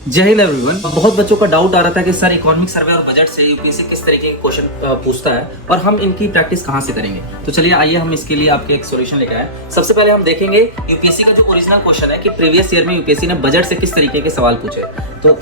जय हिंद एवरीवन। बहुत बच्चों का डाउट आ रहा था कि सर इकोनॉमिक सर्वे और बजट से यूपीएससी किस तरीके के क्वेश्चन पूछता है और हम इनकी प्रैक्टिस कहाँ से करेंगे। तो चलिए आइए हम इसके लिए आपके एक सॉल्यूशन लेकर आए। सबसे पहले हम देखेंगे यूपीएससी का जो ओरिजिनल क्वेश्चन है कि प्रीवियस ईयर में यूपीएससी ने बजट से किस तरीके के सवाल पूछे। तो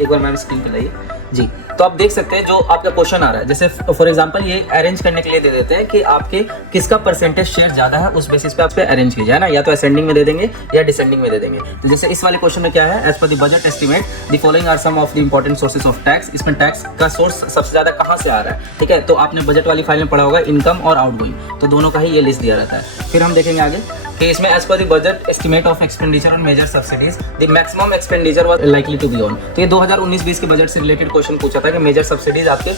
एक बार मैम स्क्रीन पे लाइए जी। तो आप देख सकते हैं जो आपका क्वेश्चन आ रहा है, जैसे फॉर एग्जांपल ये अरेंज करने के लिए दे देते हैं कि आपके किसका परसेंटेज शेयर ज्यादा है, उस बेसिस पे आप पे अरेंज कीजिए, है ना। या तो असेंडिंग में दे देंगे या डिसेंडिंग में दे देंगे। तो जैसे इस वाले क्वेश्चन में क्या है, as per the budget estimate the following are some of the important sources of tax. इसमें टैक्स का सोर्स सबसे ज्यादा कहाँ से आ रहा है, ठीक है। तो आपने बजट वाली फाइल में पढ़ा होगा इनकम और आउटगोइंग, तो दोनों का ही ये लिस्ट दिया रहता है। फिर हम देखेंगे आगे कि इसमें as per the budget estimate of expenditure on major subsidies the maximum expenditure was likely to be on. तो ये 2019-20 के बजट से रिलेटेड क्वेश्चन पूछा था कि मेजर सब्सिडीज आपके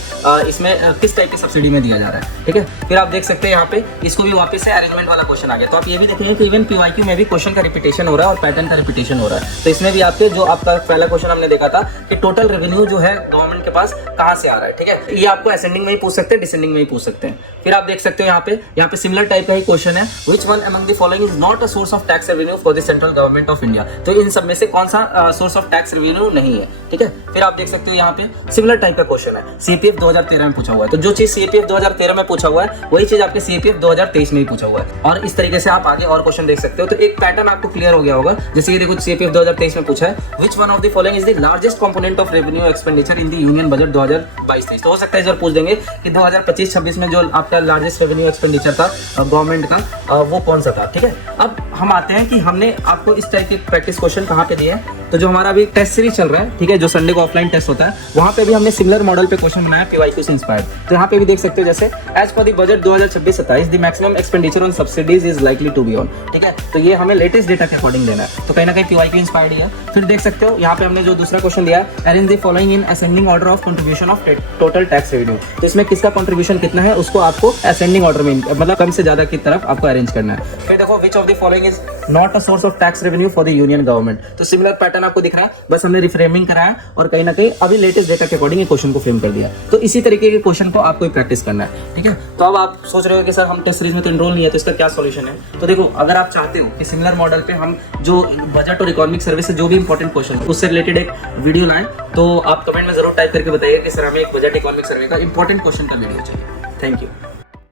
इसमें किस टाइप की सब्सिडी में दिया जा रहा है, ठीक है। फिर आप देख सकते हैं यहाँ पे इसको भी वापस से अरेंजमेंट वाला क्वेश्चन आ गया। तो आप ये भी देखेंगे कि इवन पीवाईक्यू में भी क्वेश्चन का रिपीटेशन हो रहा है और पैटर्न का रिपीटेशन हो रहा है। तो इसमें भी आपके जो आपका पहला क्वेश्चन हमने देखा था कि टोटल रेवेन्यू जो है गवर्नमेंट के पास कहाँ से आ रहा है, ठीक है। ये आपको असेंडिंग में ही पूछ सकते हैं, डिसेंडिंग में ही पूछ सकते हैं। फिर आप देख सकते हो यहाँ पे सिमिलर टाइप का ही क्वेश्चन है, which one among the following is not a source of tax revenue for the central government of India. तो इन सब में से कौन सा सोर्स ऑफ टैक्स रेवेन्यू नहीं है, ठीक है। फिर आप देख सकते हो यहाँ पे सिमिलर टाइप का क्वेश्चन है, सीपीएफ 2013 में पूछा हुआ है। तो जो चीज सीपीएफ 2013 में पूछा हुआ है वही चीज आपके सीपीएफ 2023 में ही पूछा हुआ है। और इस तरीके से आप आगे और क्वेश्चन देख सकते हो। तो एक पैटर्न आपको क्लियर हो गया होगा। जैसे ये देखो सीपीएफ 2023 में पूछा है, which one of the following is the largest component of revenue expenditure in the union budget 2022-23। तो हो सकता है इस बार पूछ देंगे कि 2025-26 में जो आपका लार्जेस्ट रेवेन्यू एक्सपेंडिचर था गवर्नमेंट का वो कौन सा था, ठीक है। अब हम आते हैं कि हमने आपको इस टाइप के प्रैक्टिस क्वेश्चन कहाँ पे दिए हैं। तो जो हमारा अभी टेस्ट सीरीज चल रहा है, ठीक है, जो संडे को ऑफलाइन टेस्ट होता है, वहाँ पे भी हमने सिमिलर मॉडल पे क्वेश्चन बनाया पीवाईक्यू से इंस्पायर्ड। तो यहाँ पे भी देख सकते हो जैसे as per the budget 2026-27 the maximum expenditure on subsidies is likely to be on, ठीक है। तो ये हमें लेटेस्ट डेटा के अकॉर्डिंग देना है, तो कहीं ना कहीं पीवाईक्यू इंस्पायर्ड ही है। फिर देख सकते हो यहाँ पे हमने जो दूसरा क्वेश्चन दिया है, arrange the following in ascending order of contribution of total tax revenue. तो इसमें किसका कंट्रीब्यूशन कितना है उसको आपको असेंडिंग ऑर्डर में, मतलब कम से ज्यादा की तरफ आपको अरेंज करना है। फिर देखो which of the following is not a source of tax revenue for the union government. तो सिमिलर पैटर्न आपको दिख रहा है, बस हमने रिफ्रेमिंग कराया और कहीं ना कहीं अभी लेटेस्ट डेटा के अकॉर्डिंग ये क्वेश्चन को फ्रेम कर दिया। तो इसी तरीके के क्वेश्चन को आपको प्रैक्टिस करना है, ठीक है। तो अब आप सोच रहे हो कि सर हम टेस्ट सीरीज में तो एनरोल नहीं है, तो इसका क्या सॉल्यूशन है। तो देखो, अगर आप चाहते हो कि सिमिलर मॉडल पे हम जो बजट और इकोनॉमिक सर्वे से जो भी इंपॉर्टेंट क्वेश्चन उससे रिलेटेड एक वीडियो लाएं, तो आप कमेंट में जरूर टाइप करके बताइए कि सर हमें एक बजट इकोनॉमिक सर्वे का इंपॉर्टेंट क्वेश्चन का वीडियो चाहिए। Thank you.